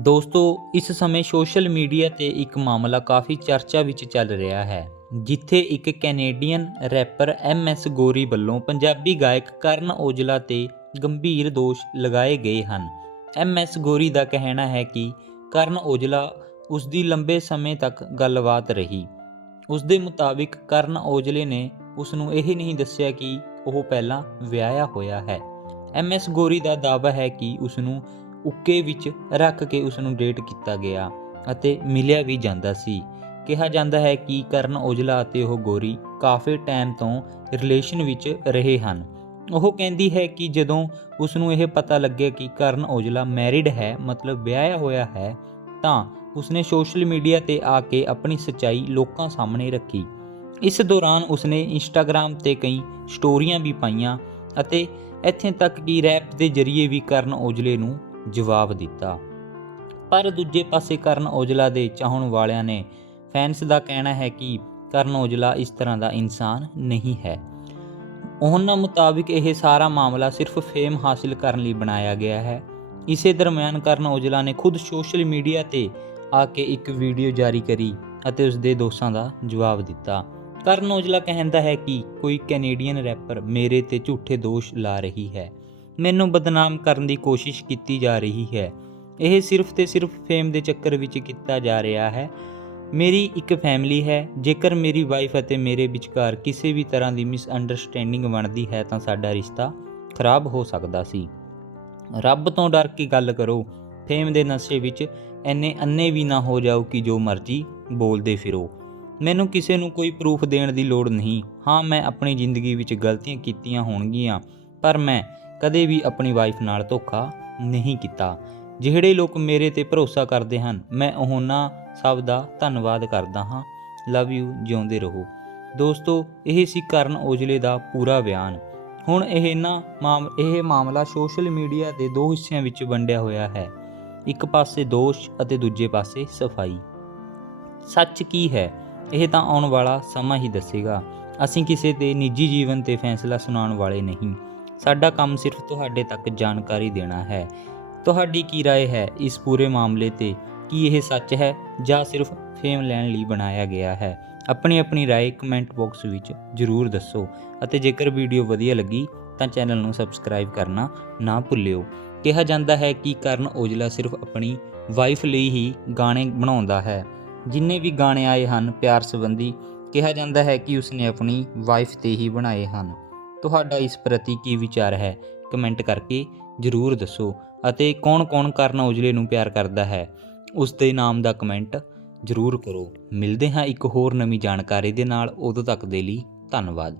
ਦੋਸਤੋ, ਇਸ ਸਮੇਂ ਸੋਸ਼ਲ ਮੀਡੀਆ ਤੇ ਇੱਕ ਮਾਮਲਾ ਕਾਫੀ ਚਰਚਾ ਵਿੱਚ ਚੱਲ ਰਿਹਾ ਹੈ, ਜਿੱਥੇ ਇੱਕ ਕੈਨੇਡੀਅਨ ਰੈਪਰ ਐਮ ਐਸ ਗੋਰੀ ਵੱਲੋਂ ਪੰਜਾਬੀ ਗਾਇਕ ਕਰਨ ਔਜਲਾ ਤੇ ਗੰਭੀਰ ਦੋਸ਼ ਲਗਾਏ ਗਏ ਹਨ। ਐਮ ਐਸ ਗੋਰੀ ਦਾ ਕਹਿਣਾ ਹੈ ਕਿ ਕਰਨ ਔਜਲਾ ਉਸ ਦੀ ਲੰਬੇ ਸਮੇਂ ਤੱਕ ਗੱਲਬਾਤ ਰਹੀ। ਉਸ ਦੇ ਮੁਤਾਬਿਕ ਕਰਨ ਔਜਲੇ ਨੇ ਉਸ ਨੂੰ ਇਹ ਨਹੀਂ ਦੱਸਿਆ ਕਿ ਉਹ ਪਹਿਲਾਂ ਵਿਆਹਿਆ ਹੋਇਆ ਹੈ। ਐਮ ਐਸ ਗੋਰੀ ਦਾ ਦਾਅਵਾ ਹੈ ਕਿ ਉਸ ਨੂੰ ਉੱਕੇ ਵਿੱਚ ਰੱਖ ਕੇ ਉਸ ਨੂੰ ਡੇਟ ਕੀਤਾ ਗਿਆ ਅਤੇ ਮਿਲਿਆ ਵੀ ਜਾਂਦਾ ਸੀ। ਕਿਹਾ ਜਾਂਦਾ ਹੈ ਕਿ ਕਰਨ ਔਜਲਾ ਅਤੇ ਉਹ ਗੋਰੀ ਕਾਫੀ ਟਾਈਮ ਤੋਂ ਰਿਲੇਸ਼ਨ ਵਿੱਚ ਰਹੇ ਹਨ। ਉਹ ਕਹਿੰਦੀ ਹੈ ਕਿ ਜਦੋਂ ਉਸ ਨੂੰ ਇਹ ਪਤਾ ਲੱਗਿਆ ਕਿ ਕਰਨ ਔਜਲਾ ਮੈਰਿਡ ਹੈ, ਮਤਲਬ ਵਿਆਹਿਆ ਹੋਇਆ ਹੈ, ਤਾਂ ਉਸਨੇ ਸੋਸ਼ਲ ਮੀਡੀਆ ਤੇ ਆ ਕੇ ਆਪਣੀ ਸੱਚਾਈ ਲੋਕਾਂ ਸਾਹਮਣੇ ਰੱਖੀ। ਇਸ ਦੌਰਾਨ ਉਸਨੇ ਇੰਸਟਾਗ੍ਰam ਤੇ ਕਈ ਸਟੋਰੀਆਂ ਵੀ ਪਾਈਆਂ ਅਤੇ ਇੱਥੇ ਤੱਕ ਕਿ ਰੈਪ ਦੇ ਜ਼ਰੀਏ ਵੀ ਕਰਨ ਔਜਲੇ ਨੂੰ ਜਵਾਬ ਦਿੱਤਾ। ਪਰ ਦੂਜੇ ਪਾਸੇ ਕਰਨ ਔਜਲਾ ਦੇ ਚਾਹਣ ਵਾਲਿਆਂ ਨੇ ਫੈਨਸ ਦਾ ਕਹਿਣਾ ਹੈ ਕਿ ਕਰਨ ਔਜਲਾ ਇਸ ਤਰ੍ਹਾਂ ਦਾ ਇਨਸਾਨ ਨਹੀਂ ਹੈ। ਉਹਨਾਂ ਮੁਤਾਬਿਕ ਇਹ ਸਾਰਾ ਮਾਮਲਾ ਸਿਰਫ ਫੇਮ ਹਾਸਿਲ ਕਰਨ ਲਈ ਬਣਾਇਆ ਗਿਆ ਹੈ। ਇਸੇ ਦਰਮਿਆਨ ਕਰਨ ਔਜਲਾ ਨੇ ਖੁਦ ਸੋਸ਼ਲ ਮੀਡੀਆ ਤੇ ਆ ਕੇ ਇੱਕ ਵੀਡੀਓ ਜਾਰੀ ਕਰੀ ਅਤੇ ਉਸ ਦੇ ਦੋਸ਼ਾਂ ਦਾ ਜਵਾਬ ਦਿੱਤਾ। ਕਰਨ ਔਜਲਾ ਕਹਿੰਦਾ ਹੈ ਕਿ ਕੋਈ ਕੈਨੇਡੀਅਨ ਰੈਪਰ ਮੇਰੇ ਤੇ ਝੂਠੇ ਦੋਸ਼ ਲਾ ਰਹੀ ਹੈ। ਮੈਨੂੰ ਬਦਨਾਮ ਕਰਨ ਦੀ ਕੋਸ਼ਿਸ਼ ਕੀਤੀ ਜਾ ਰਹੀ ਹੈ। ਇਹ ਸਿਰਫ ਤੇ ਸਿਰਫ ਫੇਮ ਦੇ ਚੱਕਰ ਵਿੱਚ ਕੀਤਾ ਜਾ ਰਿਹਾ ਹੈ। ਮੇਰੀ ਇੱਕ ਫੈਮਿਲੀ ਹੈ। ਜੇਕਰ ਮੇਰੀ ਵਾਈਫ ਅਤੇ ਮੇਰੇ ਵਿਚਕਾਰ ਕਿਸੇ ਵੀ ਤਰ੍ਹਾਂ ਦੀ ਮਿਸਅੰਡਰਸਟੈਂਡਿੰਗ ਬਣਦੀ ਹੈ ਤਾਂ ਸਾਡਾ ਰਿਸ਼ਤਾ ਖਰਾਬ ਹੋ ਸਕਦਾ ਸੀ। ਰੱਬ ਤੋਂ ਡਰ ਕੇ ਗੱਲ ਕਰੋ। ਫੇਮ ਦੇ ਨਸ਼ੇ ਵਿੱਚ ਐਨੇ ਅੰਨੇ ਵੀ ਨਾ ਹੋ ਜਾਓ ਕਿ ਜੋ ਮਰਜ਼ੀ ਬੋਲਦੇ ਫਿਰੋ। ਮੈਨੂੰ ਕਿਸੇ ਨੂੰ ਕੋਈ ਪ੍ਰੂਫ ਦੇਣ ਦੀ ਲੋੜ ਨਹੀਂ। ਹਾਂ, ਮੈਂ ਆਪਣੀ ਜ਼ਿੰਦਗੀ ਵਿੱਚ ਗਲਤੀਆਂ ਕੀਤੀਆਂ ਹੋਣਗੀਆਂ, ਪਰ ਮੈਂ ਕਦੇ ਵੀ ਆਪਣੀ ਵਾਈਫ ਨਾਲ ਧੋਖਾ ਨਹੀਂ ਕੀਤਾ। ਜਿਹੜੇ ਲੋਕ ਮੇਰੇ ਤੇ ਭਰੋਸਾ ਕਰਦੇ ਹਨ, ਮੈਂ ਉਹਨਾਂ ਸਭ ਦਾ ਧੰਨਵਾਦ ਕਰਦਾ ਹਾਂ। ਲਵ ਯੂ ਜਿਉਂਦੇ ਰਹੋ। ਦੋਸਤੋ, ਇਹ ਸੀ ਕਰਨ ਔਜਲੇ ਦਾ ਪੂਰਾ ਬਿਆਨ। ਹੁਣ ਇਹ ਨਾ ਮਾਮ, ਇਹ ਮਾਮਲਾ ਸੋਸ਼ਲ ਮੀਡੀਆ ਦੇ ਦੋ ਹਿੱਸਿਆਂ ਵਿੱਚ ਵੰਡਿਆ ਹੋਇਆ ਹੈ। ਇੱਕ ਪਾਸੇ ਦੋਸ਼ ਅਤੇ ਦੂਜੇ ਪਾਸੇ ਸਫ਼ਾਈ। ਸੱਚ ਕੀ ਹੈ? ਇਹ ਤਾਂ ਆਉਣ ਵਾਲਾ ਸਮਾਂ ਹੀ ਦੱਸੇਗਾ। ਅਸੀਂ ਕਿਸੇ ਦੇ ਨਿੱਜੀ ਜੀਵਨ ਤੇ ਫੈਸਲਾ ਸੁਣਾਉਣ ਵਾਲੇ ਨਹੀਂ। ਸਾਡਾ ਕੰਮ ਸਿਰਫ ਤੁਹਾਡੇ ਤੱਕ ਜਾਣਕਾਰੀ ਦੇਣਾ ਹੈ ਤੁਹਾਡੀ ਕੀ رائے ਹੈ ਇਸ ਪੂਰੇ ਮਾਮਲੇ ਤੇ ਕੀ ਇਹ ਸੱਚ ਹੈ ਜਾਂ ਸਿਰਫ ਫੇਮ ਲੈਣ ਲਈ ਬਣਾਇਆ ਗਿਆ ਹੈ ਆਪਣੀ ਆਪਣੀ رائے ਕਮੈਂਟ ਬਾਕਸ ਵਿੱਚ ਜ਼ਰੂਰ ਦੱਸੋ ਅਤੇ ਜੇਕਰ ਵੀਡੀਓ ਵਧੀਆ ਲੱਗੀ ਤਾਂ ਚੈਨਲ ਨੂੰ ਸਬਸਕ੍ਰਾਈਬ ਕਰਨਾ ਨਾ ਭੁੱਲਿਓ ਕਿਹਾ ਜਾਂਦਾ ਹੈ ਕਿ ਕਰਨ ਔਜਲਾ ਸਿਰਫ ਆਪਣੀ ਵਾਈਫ ਲਈ ਹੀ ਗਾਣੇ ਬਣਾਉਂਦਾ ਹੈ ਜਿੰਨੇ ਵੀ ਗਾਣੇ ਆਏ ਹਨ ਪਿਆਰ ਸੰਬੰਧੀ ਕਿਹਾ ਜਾਂਦਾ ਹੈ ਕਿ ਉਸਨੇ ਆਪਣੀ ਵਾਈਫ ਤੇ ਹੀ ਬਣਾਏ ਹਨ ਤੁਹਾਡਾ ਇਸ ਪ੍ਰਤੀ ਕੀ ਵਿਚਾਰ ਹੈ? ਕਮੈਂਟ ਕਰਕੇ ਜ਼ਰੂਰ ਦੱਸੋ ਅਤੇ ਕੌਣ-ਕੌਣ ਕਰਨ ਔਜਲੇ ਨੂੰ ਪਿਆਰ ਕਰਦਾ ਹੈ? ਉਸ ਦੇ ਨਾਮ ਦਾ ਕਮੈਂਟ ਜ਼ਰੂਰ ਕਰੋ। ਮਿਲਦੇ ਹਾਂ ਇੱਕ ਹੋਰ ਨਵੀਂ ਜਾਣਕਾਰੀ ਦੇ ਨਾਲ। ਉਦੋਂ ਤੱਕ ਦੇ ਲਈ ਧੰਨਵਾਦ।